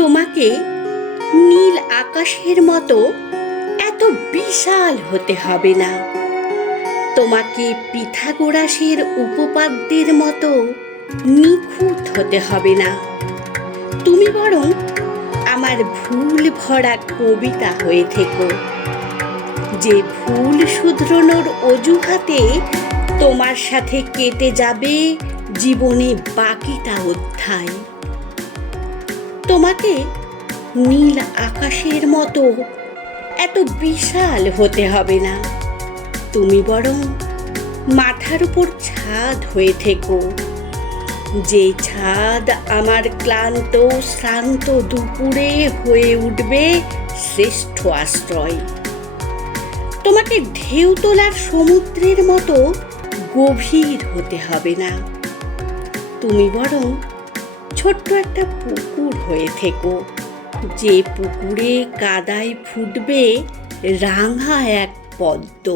তোমাকে নীল আকাশের মতো এত বিশাল হতে হবে না। তোমাকে পিথাগোরাসের উপপাদ্যের মতো নিখুঁত হতে হবে না। তুমি বরং আমার ভুল ভরা কবিতা হয়ে থেকো, যে ভুল শুধরানোর অজুহাতে তোমার সাথে কেটে যাবে জীবনে বাকিটা অধ্যায়। তোমাকে নীল আকাশের মতো এত বিশাল হতে হবে না। তুমি বরং মাথার উপর ছাদ হয়ে থেকো, যে ছাদ আমার ক্লান্ত শ্রান্ত দুপুরে হয়ে উঠবে শ্রেষ্ঠ আশ্রয়। তোমাকে ঢেউ তোলার সমুদ্রের মতো গভীর হতে হবে না। তুমি বরং ছোট্ট একটা পুকুর হয়ে থেকো, যে পুকুরে কাদায় ফুটবে রাঙা এক পদ্ম।